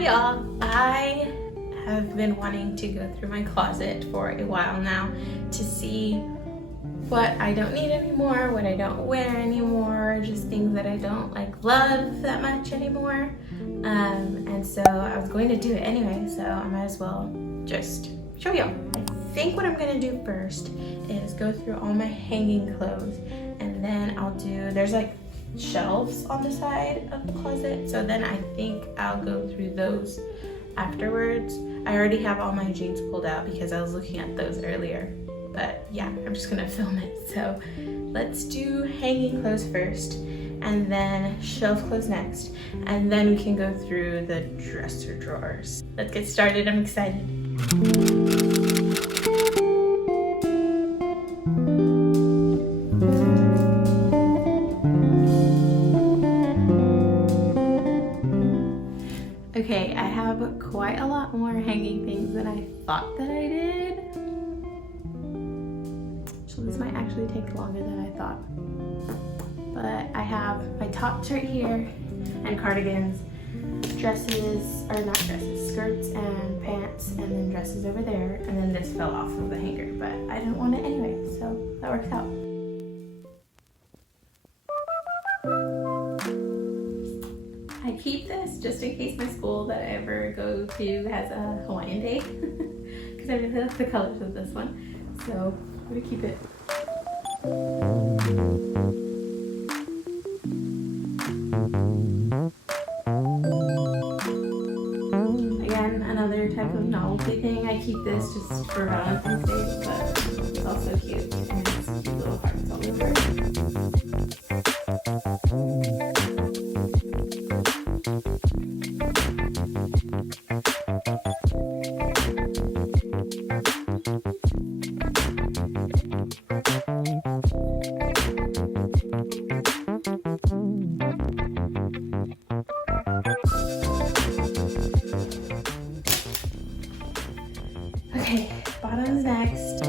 Hi y'all, I have been wanting to go through my closet for a while now to see what I don't need anymore, what I don't wear anymore, just things that I don't love that much anymore. And so I was going to do it anyway, so I might as well just show y'all. I think what I'm gonna do first is go through all my hanging clothes, and then I'll do, there's shelves on the side of the closet, so then I think I'll go through those afterwards. I already have all my jeans pulled out because I was looking at those earlier, but yeah, I'm just gonna film it. So let's do hanging clothes first, and then shelf clothes next, and then we can go through the dresser drawers. Let's get started. I'm excited. Okay, I have quite a lot more hanging things than I thought that I did. So this might actually take longer than I thought. But I have my tops right here and cardigans, dresses, or not dresses, skirts and pants, and then dresses over there. And then this fell off of the hanger, but I didn't want it anyway, so that works out. I keep this just in case my school that I ever go to has a Hawaiian day because I really like the colors of this one, so I'm gonna keep it. Again, another type of novelty thing. I keep this just for Valentine's Day, but it's also cute and it's little hearts all over it. Okay, bottoms next.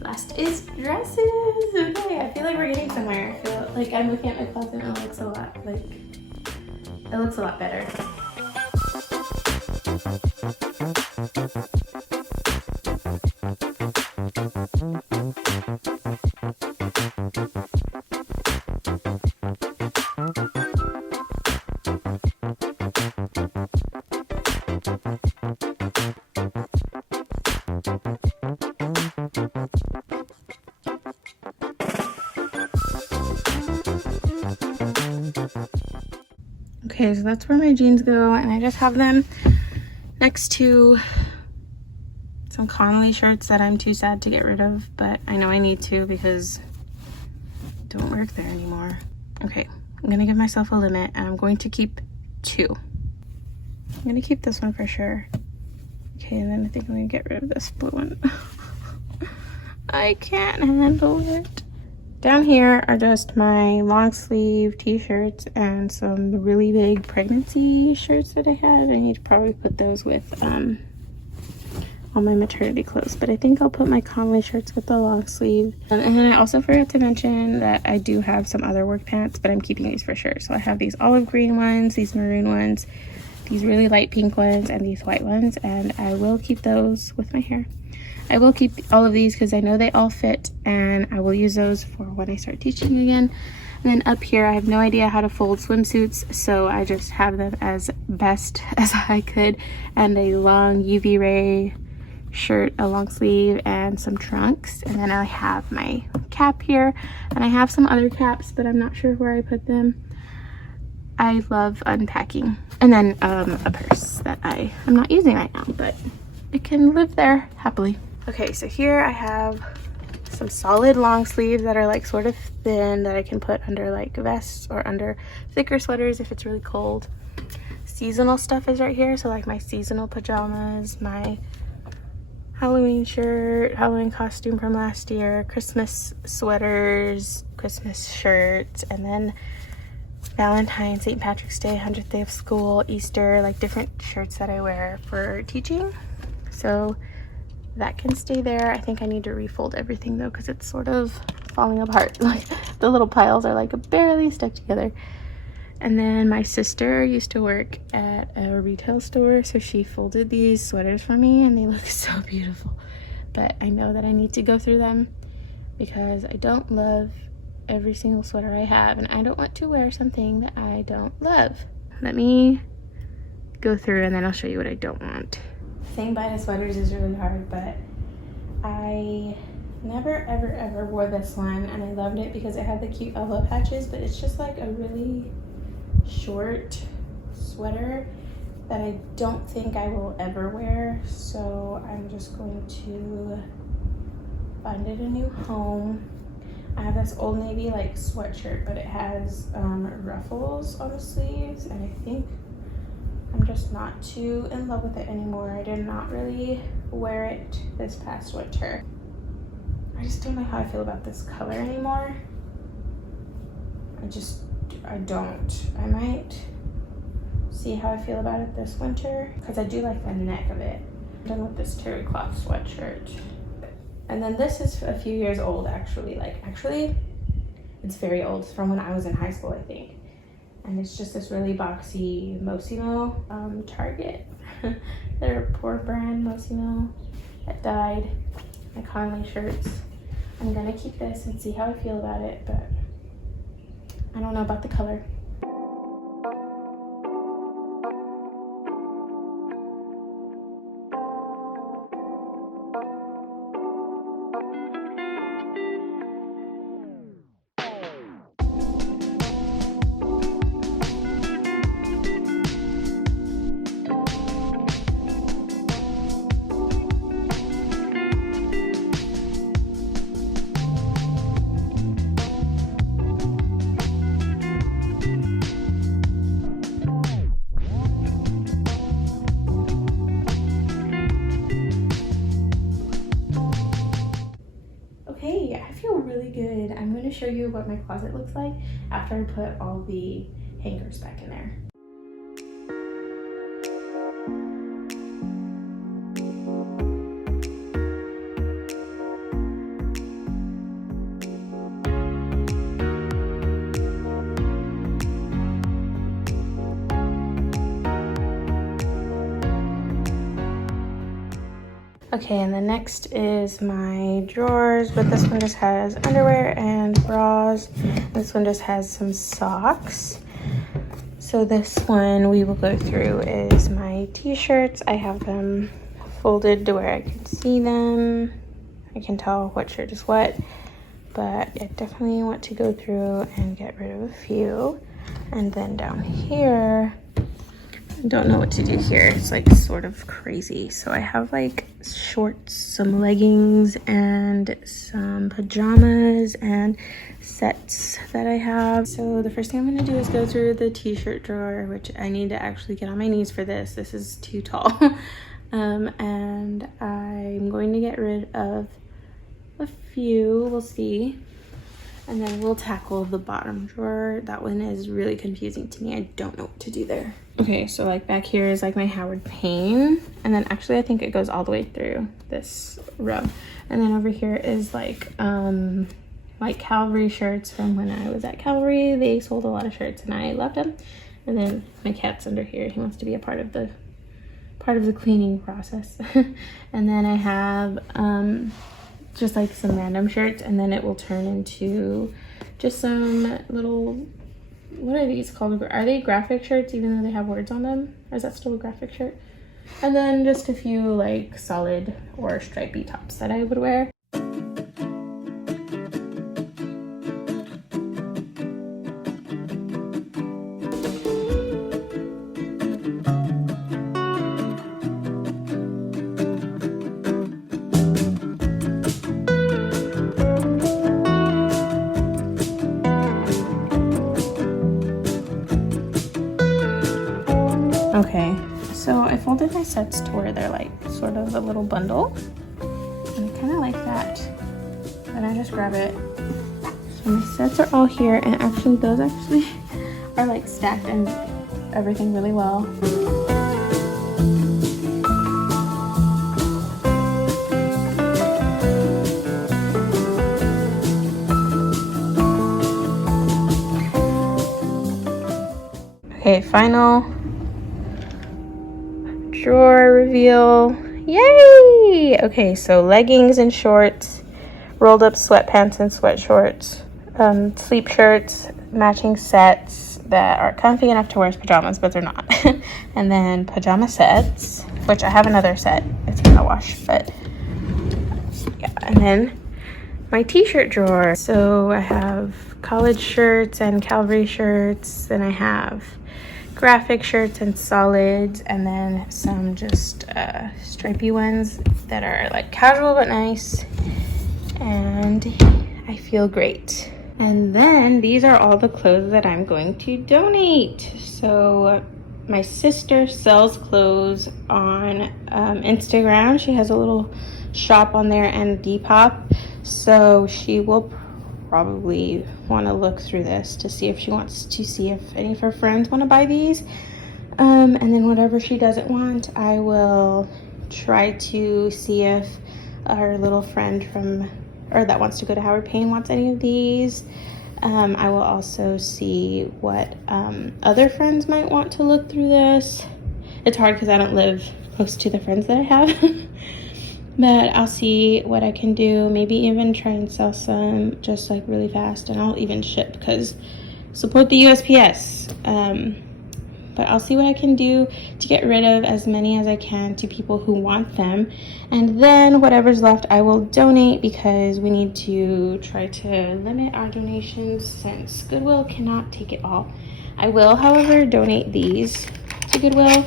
Last is dresses. Okay, I feel like we're getting somewhere. I feel like I'm looking at my closet and it looks a lot better. Okay, so that's where my jeans go, and I just have them next to some Connolly shirts that I'm too sad to get rid of, but I know I need to because I don't work there anymore. Okay, I'm gonna give myself a limit, and I'm going to keep 2. I'm gonna keep this one for sure. Okay, and then I think I'm gonna get rid of this blue one. I can't handle it. Down here are just my long sleeve t-shirts and some really big pregnancy shirts that I had. I need to probably put those with all my maternity clothes, but I think I'll put my Connolly shirts with the long sleeve. And then I also forgot to mention that I do have some other work pants, but I'm keeping these for sure. So I have these olive green ones, these maroon ones, these really light pink ones, and these white ones, and I will keep those with my hair. I will keep all of these because I know they all fit, and I will use those for when I start teaching again. And then up here, I have no idea how to fold swimsuits, so I just have them as best as I could, and a long UV ray shirt, a long sleeve, and some trunks. And then I have my cap here, and I have some other caps, but I'm not sure where I put them. I love unpacking. And then a purse that I'm not using right now, but it can live there happily. Okay, so here I have some solid long sleeves that are sort of thin that I can put under vests or under thicker sweaters if it's really cold. Seasonal stuff is right here, so my seasonal pajamas, my Halloween shirt, Halloween costume from last year, Christmas sweaters, Christmas shirts, and then Valentine's, St. Patrick's Day, 100th day of school, Easter, different shirts that I wear for teaching. So that can stay there. I think I need to refold everything though, because it's sort of falling apart. Like the little piles are like barely stuck together. And then my sister used to work at a retail store, so she folded these sweaters for me and they look so beautiful. But I know that I need to go through them because I don't love every single sweater I have, and I don't want to wear something that I don't love. Let me go through and then I'll show you what I don't want. Saying bye to sweaters is really hard, but I never ever wore this one, and I loved it because it had the cute elbow patches, but it's just like a really short sweater that I don't think I will ever wear, so I'm just going to find it a new home. I have this Old Navy like sweatshirt, but it has ruffles on the sleeves, and I think I'm just not too in love with it anymore. I did not really wear it this past winter. I just don't know how I feel about this color anymore. I don't. I might see how I feel about it this winter, because I do like the neck of it. I'm done with this terry cloth sweatshirt. And then this is a few years old, actually. Actually, it's very old. It's from when I was in high school, I think. And it's just this really boxy Mossimo Target. They're a poor brand, Mossimo, that died. My Conley shirts. I'm gonna keep this and see how I feel about it, but I don't know about the color. Okay, I feel really good. I'm going to show you what my closet looks like after I put all the hangers back in there. Okay, and the next is my drawers, but this one just has underwear and bras. This one just has some socks. So this one we will go through is my t-shirts. I have them folded to where I can see them. I can tell what shirt is what, but I definitely want to go through and get rid of a few. And then down here, I don't know what to do here. It's like sort of crazy. So I have like shorts, some leggings, and some pajamas and sets that I have. So the first thing I'm gonna do is go through the t-shirt drawer, which I need to actually get on my knees for this. This is too tall. And I'm going to get rid of a few, we'll see. And then we'll tackle the bottom drawer. That one is really confusing to me. I don't know what to do there. Okay, so like back here is like my Howard Payne. And then actually I think it goes all the way through this row. And then over here is like Calvary shirts from when I was at Calvary. They sold a lot of shirts and I loved them. And then my cat's under here. He wants to be a part of the cleaning process. And then I have just like some random shirts, and then it will turn into just some little, what are these called? Are they graphic shirts even though they have words on them? Or is that still a graphic shirt? And then just a few like solid or stripy tops that I would wear. Okay, so I folded my sets to where they're like sort of a little bundle, and I kind of like that. Then I just grab it. So my sets are all here, and actually those actually are like stacked and everything really well. Okay, final drawer reveal. Yay! Okay, so leggings and shorts, rolled up sweatpants and sweat shorts, sleep shirts, matching sets that are comfy enough to wear as pajamas, but they're not. And then pajama sets, which I have another set. It's gonna wash, but yeah. And then my t-shirt drawer. So I have college shirts and Calvary shirts. Then I have graphic shirts and solids, and then some just stripy ones that are like casual but nice, and I feel great. And then these are all the clothes that I'm going to donate. So my sister sells clothes on Instagram. She has a little shop on there and Depop, so she will probably want to look through this to see if she wants to see if any of her friends want to buy these, and then whatever she doesn't want, I will try to see if our little friend that wants to go to Howard Payne wants any of these. I will also see what other friends might want to look through this. It's hard because I don't live close to the friends that I have. But I'll see what I can do. Maybe even try and sell some just like really fast, and I'll even ship because support the USPS. But I'll see what I can do to get rid of as many as I can to people who want them. And then whatever's left I will donate, because we need to try to limit our donations since Goodwill cannot take it all. I will, however, donate these to Goodwill.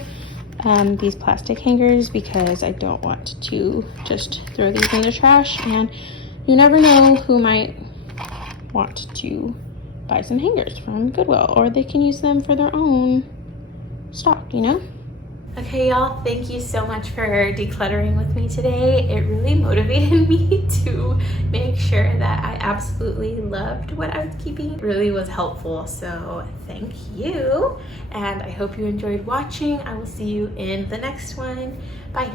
These plastic hangers, because I don't want to just throw these in the trash, and you never know who might want to buy some hangers from Goodwill, or they can use them for their own stock, you know? Okay, y'all, thank you so much for decluttering with me today. It really motivated me to make sure that I absolutely loved what I was keeping. It really was helpful, so thank you. And I hope you enjoyed watching. I will see you in the next one. Bye.